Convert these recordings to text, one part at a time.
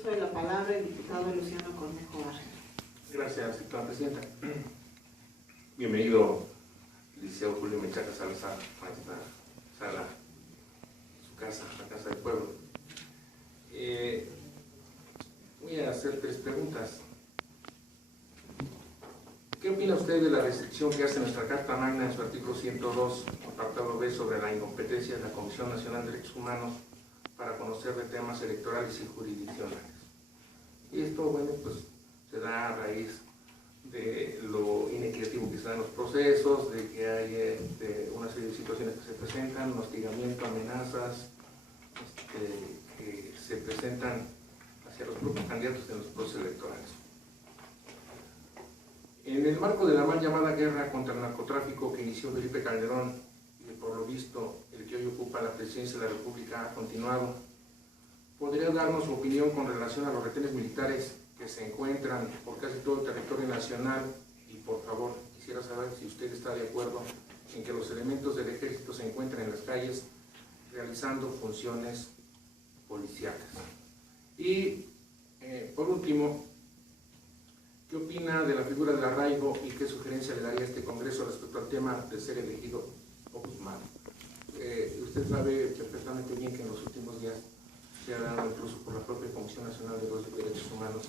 uso de la palabra el diputado Luciano Cornejo Barrera. Gracias, señora presidenta. Bienvenido, licenciado Julio Menchaca Salazar, a esta sala, su casa, la Casa del Pueblo. Voy a hacer 3 preguntas. ¿Qué opina usted de la restricción que hace nuestra Carta Magna en su artículo 102, apartado B, sobre la incompetencia de la Comisión Nacional de Derechos Humanos para conocer de temas electorales y jurisdiccionales? Y esto, bueno, pues se da a raíz de lo inequitativo que se dan los procesos, de que hay una serie de situaciones que se presentan, hostigamiento, amenazas, que se presentan hacia los propios candidatos en los procesos electorales. En el marco de la mal llamada guerra contra el narcotráfico que inició Felipe Calderón y que por lo visto el que hoy ocupa la presidencia de la República ha continuado, ¿podría darnos su opinión con relación a los retenes militares que se encuentran por casi todo el territorio nacional? Y por favor, quisiera saber si usted está de acuerdo en que los elementos del ejército se encuentren en las calles realizando funciones policíacas. Y por último, ¿qué opina de la figura del arraigo y qué sugerencia le daría a este Congreso respecto al tema de ser elegido ombudsman? Usted sabe perfectamente bien que en los últimos días se ha dado incluso por la propia Comisión Nacional de los Derechos Humanos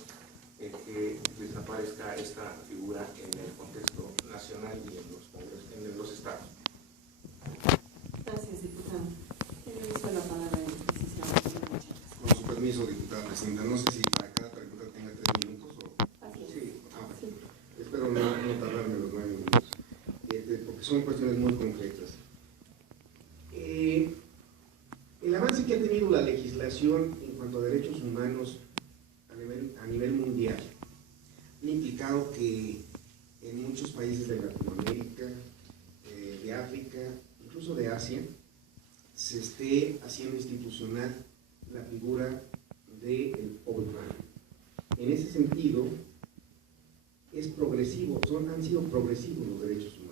que desaparezca esta figura en el contexto nacional y en los estados. Gracias, diputado. Tiene uso de la palabra el licenciado Julio Menchaca. Con su permiso, diputada presidenta, no sé si para cada pregunta tenga 3 minutos o... Así es. Sí, Sí. Espero no tardarme los 9 minutos, porque son cuestiones muy concretas. El avance que ha tenido la legislación en cuanto a derechos humanos a nivel mundial ha implicado que en muchos países de Latinoamérica, de África, incluso de Asia, se esté haciendo institucional la figura del ombudsman. En ese sentido, es progresivo, han sido progresivos los derechos humanos.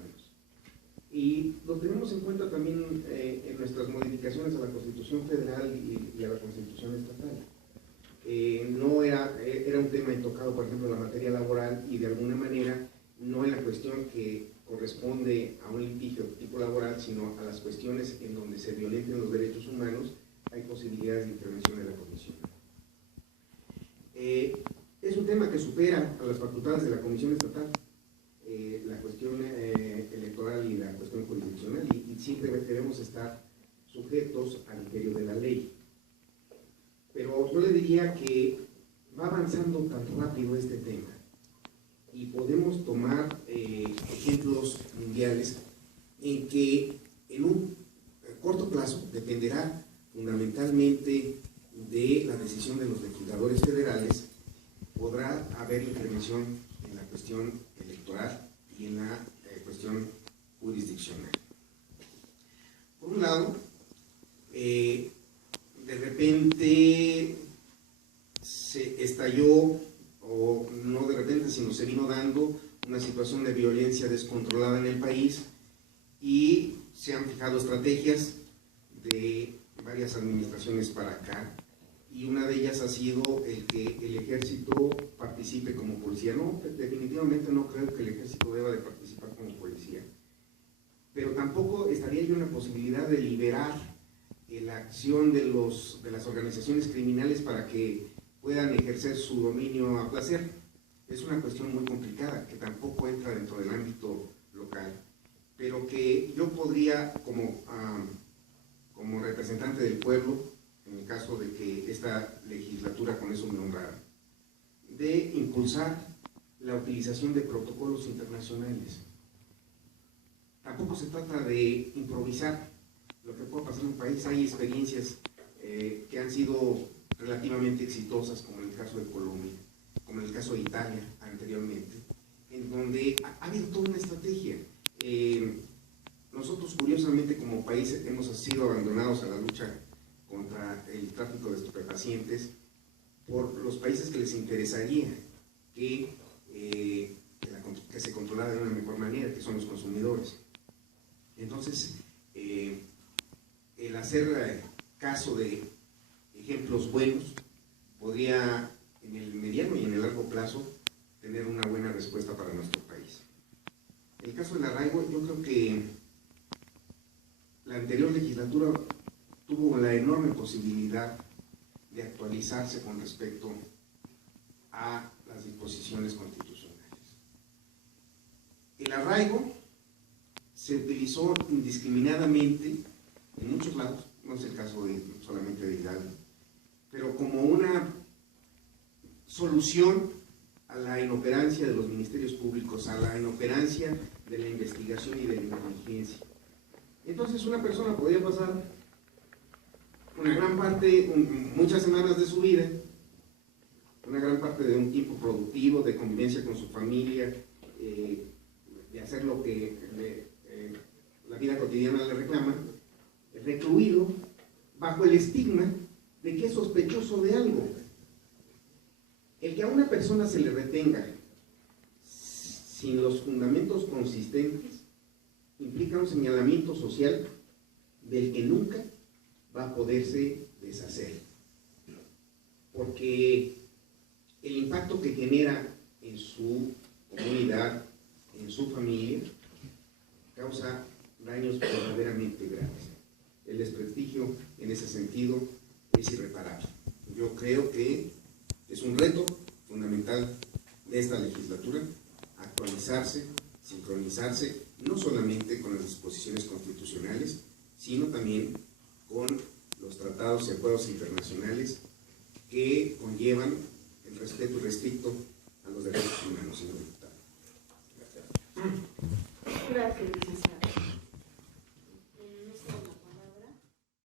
Y lo tenemos en cuenta también en nuestras modificaciones a la Constitución Federal y a la Constitución Estatal. Era un tema intocado, por ejemplo, en la materia laboral, y de alguna manera no en la cuestión que corresponde a un litigio tipo laboral, sino a las cuestiones en donde se violenten los derechos humanos, hay posibilidades de intervención de la Comisión. Es un tema que supera a las facultades de la Comisión Estatal, la cuestión electoral y la cuestión jurisdiccional, y siempre debemos estar sujetos al imperio de la ley. Pero yo le diría que va avanzando tan rápido este tema, y podemos tomar ejemplos mundiales en que en un corto plazo dependerá fundamentalmente de la decisión de los legisladores federales. Podrá haber intervención en la cuestión electoral y en la cuestión jurisdiccional. Por un lado, de repente se estalló, o no de repente, sino se vino dando una situación de violencia descontrolada en el país, y se han fijado estrategias de varias administraciones para acá, y una de ellas ha sido el que el ejército participe como policía. No, definitivamente no creo que el ejército deba de participar como policía, pero tampoco estaría yo en la posibilidad de liberar la acción de las organizaciones criminales para que puedan ejercer su dominio a placer. Es una cuestión muy complicada que tampoco entra dentro del ámbito local, pero que yo podría, como representante del pueblo, en el caso de que esta legislatura con eso me honrara, de impulsar la utilización de protocolos internacionales. Tampoco se trata de improvisar lo que puede pasar en un país. Hay experiencias que han sido relativamente exitosas, como en el caso de Colombia, como en el caso de Italia anteriormente, en donde ha habido toda una estrategia. Nosotros, curiosamente, como país hemos sido abandonados a la lucha contra el tráfico de estupefacientes por los países que les interesaría que se controlara de una mejor manera, que son los consumidores. Entonces, el hacer caso de ejemplos buenos podría en el mediano y en el largo plazo tener una buena respuesta para nuestro país. El caso del arraigo, yo creo que la anterior legislatura tuvo la enorme posibilidad de actualizarse con respecto a las disposiciones constitucionales. El arraigo se utilizó indiscriminadamente en muchos lados, no es el caso solamente de Hidalgo, pero como una solución a la inoperancia de los ministerios públicos, a la inoperancia de la investigación y de la inteligencia. Entonces una persona podría pasar una gran parte, muchas semanas de su vida, una gran parte de un tiempo productivo, de convivencia con su familia, de hacer lo que la vida cotidiana le reclama, recluido bajo el estigma de que es sospechoso de algo. El que a una persona se le retenga sin los fundamentos consistentes implica un señalamiento social del que nunca va a poderse deshacer, porque el impacto que genera en su comunidad, en su familia, causa daños verdaderamente graves. El desprestigio en ese sentido es irreparable. Yo creo que es un reto fundamental de esta legislatura actualizarse, sincronizarse, no solamente con las disposiciones constitucionales, sino también con los tratados y acuerdos internacionales que conllevan el respeto irrestricto a los derechos humanos.